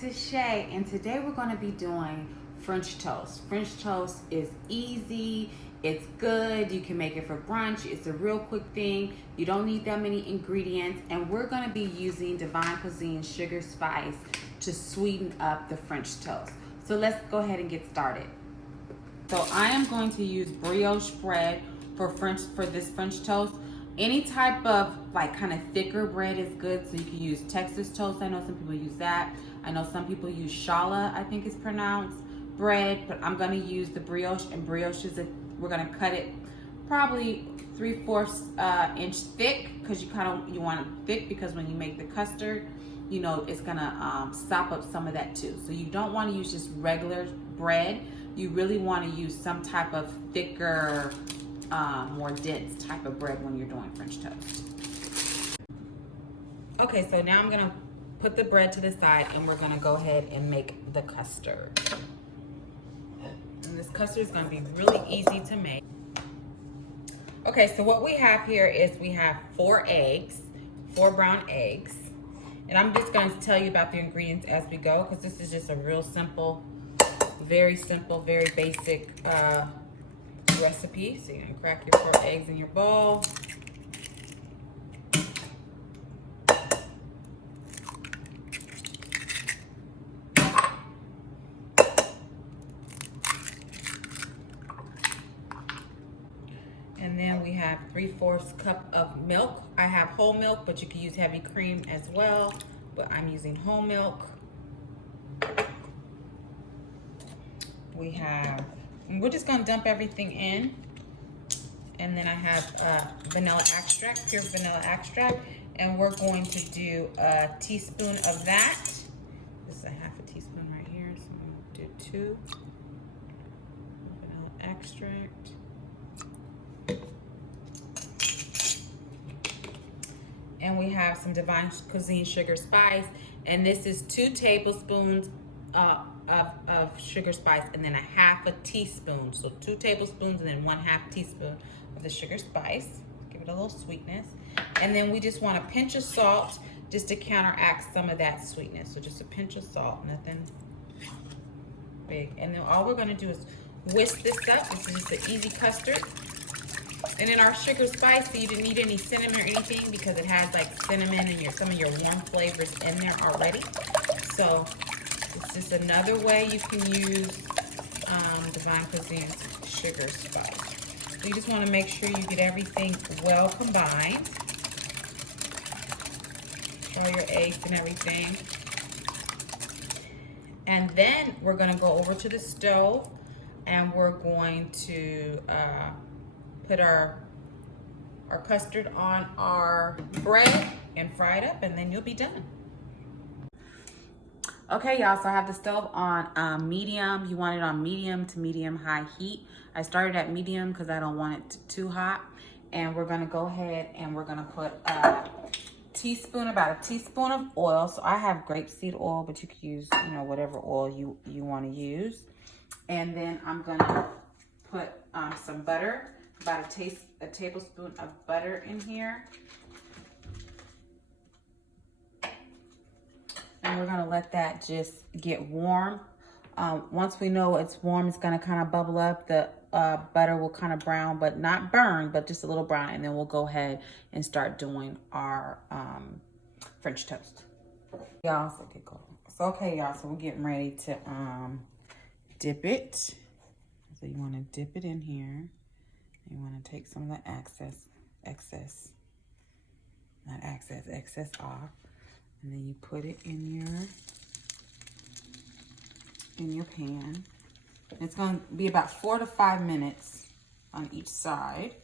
this is Shay, and today we're going to be doing French toast. French toast is easy, it's good, you can make it for brunch, it's a real quick thing, you don't need that many ingredients, and we're going to be using DivineKuizine sugar spice to sweeten up the French toast. So let's go ahead and get started. So I am going to use brioche bread for this French toast. Any type of like kind of thicker bread is good, so you can use Texas toast. I know some people use that. I know some people use Challah, I think it's pronounced, bread, but I'm gonna use the brioche, and brioche is we're gonna cut it probably 3/4 inch thick, because you want it thick, because when you make the custard, you know, it's gonna sop up some of that too. So you don't want to use just regular bread. You really want to use some type of thicker, more dense type of bread when you're doing French toast. Okay, so now I'm gonna put the bread to the side, and we're gonna go ahead and make the custard. And this custard is gonna be really easy to make. Okay, so what we have here is we have 4 eggs, 4 brown eggs. And I'm just gonna tell you about the ingredients as we go, because this is just a real simple, very basic recipe. So you're gonna crack your 4 eggs in your bowl. And then we have 3/4 cup of milk. I have whole milk, but you can use heavy cream as well, but I'm using whole milk. We're just gonna dump everything in. And then I have vanilla extract, pure vanilla extract, and we're going to do a teaspoon of that. This is a 1/2 teaspoon right here, so I'm gonna do 2. Vanilla extract. And we have some DivineKuizine sugar spice, and this is 2 tablespoons of sugar spice, and then a 1/2 teaspoon. So 2 tablespoons and then 1/2 teaspoon of the sugar spice. Give it a little sweetness. And then we just want a pinch of salt just to counteract some of that sweetness. So just a pinch of salt, nothing big. And then all we're gonna do is whisk this up. This is just an easy custard. And then our sugar spice, so you didn't need any cinnamon or anything, because it has like cinnamon and some of your warm flavors in there already. So it's just another way you can use DivineKuizine's sugar spice. So you just want to make sure you get everything well combined. All your eggs and everything. And then we're going to go over to the stove, and we're going to put our custard on our bread and fry it up, and then you'll be done. Okay, y'all, so I have the stove on medium. You want it on medium to medium high heat. I started at medium because I don't want it too hot. And we're gonna go ahead and we're gonna put about a teaspoon of oil. So I have grapeseed oil, but you can use, you know, whatever oil you want to use. And then I'm gonna put some butter, about a tablespoon of butter in here. And we're gonna let that just get warm. Once we know it's warm, it's gonna kind of bubble up. The butter will kind of brown, but not burn, but just a little brown. And then we'll go ahead and start doing our French toast. Y'all, okay, y'all, so we're getting ready to dip it. So you wanna dip it in here. You wanna take some of the excess off. And then you put it in your pan. It's going to be about 4 to 5 minutes on each side.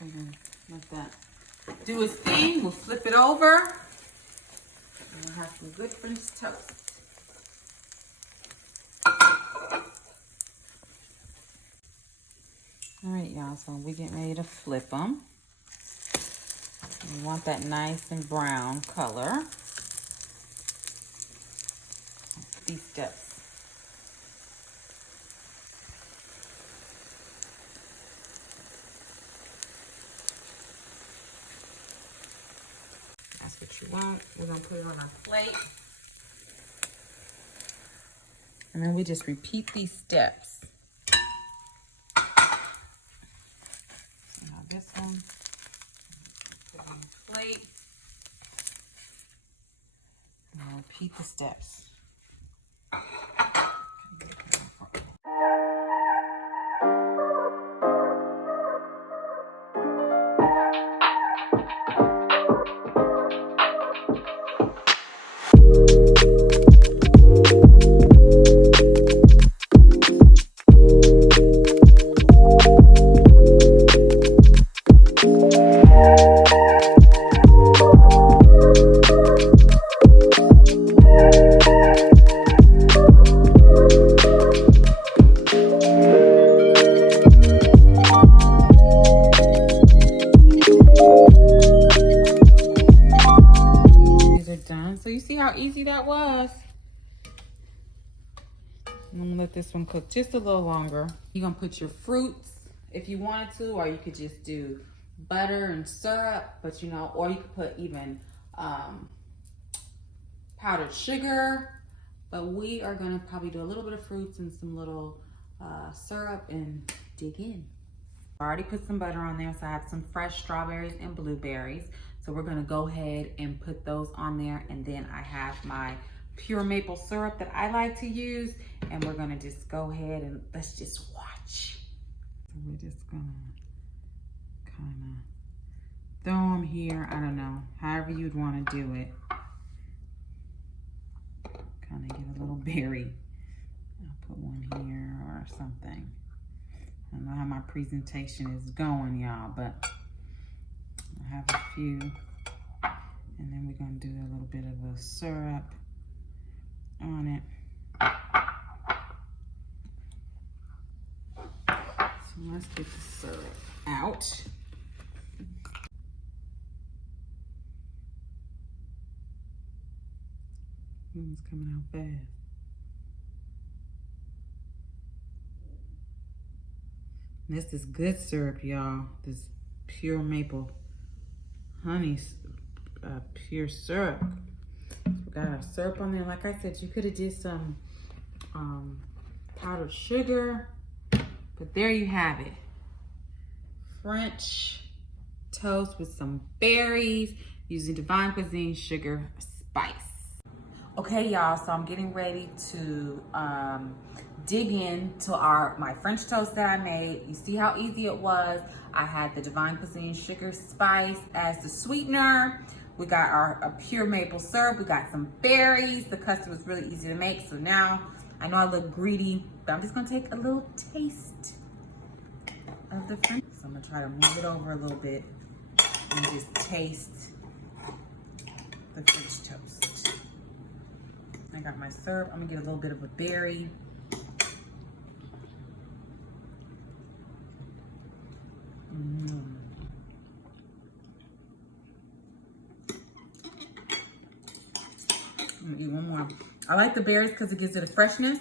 And then let that do its thing. We'll flip it over. And we'll have some good French toast. All right, y'all, so we're getting ready to flip them. We want that nice and brown color. These steps. that's what you want. We're gonna put it on our plate. And then we just repeat these steps. So now this one, put it on the plate. And I'll repeat the steps. So you see how easy that was? I'm gonna let this one cook just a little longer. You're gonna put your fruits if you wanted to, or you could just do butter and syrup, but you know, or you could put even powdered sugar. But we are gonna probably do a little bit of fruits and some little syrup and dig in. I already put some butter on there, so I have some fresh strawberries and blueberries. So we're gonna go ahead and put those on there, and then I have my pure maple syrup that I like to use, and we're gonna just go ahead and let's just watch. So we're just gonna kind of throw them here, I don't know, however you'd wanna do it. Kind of get a little berry. I'll put one here or something. I don't know how my presentation is going, y'all, but I have a few. And then we're gonna do a little bit of a syrup on it. So let's get the syrup out. It's coming out fast. This is good syrup, y'all. This pure maple honey pure syrup. So we got our syrup on there. Like I said, you could have did some powdered sugar, but there you have it. French toast with some berries using DivineKuizine sugar spice. Okay, y'all, so I'm getting ready to dig into my French toast that I made. You see how easy it was. I had the DivineKuizine sugar spice as the sweetener. We got our pure maple syrup. We got some berries. The custard was really easy to make. So now, I know I look greedy, but I'm just gonna take a little taste of the French. So I'm gonna try to move it over a little bit and just taste the French toast. I got my syrup. I'm gonna get a little bit of a berry. I'm gonna eat one more. I like the berries because it gives it a freshness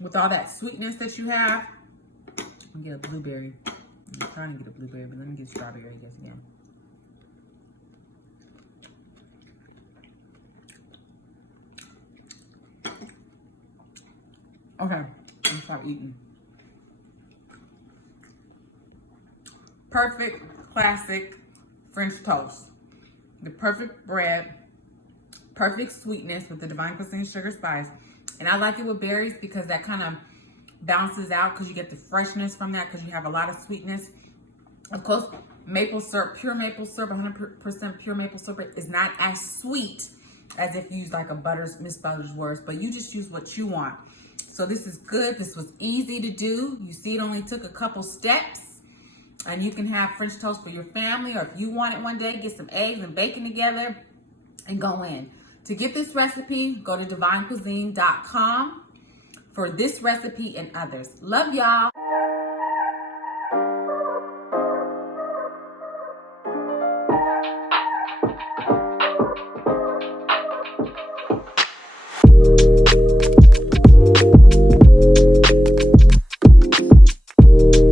with all that sweetness that you have. I'm gonna get a blueberry. I'm trying to get a blueberry, but let me get strawberry, I guess, again. Okay, I'm gonna stop eating. Perfect, classic French toast. The perfect bread, perfect sweetness with the DivineKuizine sugar spice. And I like it with berries because that kind of balances out because you get the freshness from that because you have a lot of sweetness. Of course, maple syrup, pure maple syrup, 100% pure maple syrup is not as sweet as if you use like a Miss Buttersworth, but you just use what you want. So this is good. This was easy to do. You see, it only took a couple steps. And you can have French toast for your family, or if you want it one day, get some eggs and bacon together and go in. To get this recipe, go to DivineKuizine.com for this recipe and others. Love y'all.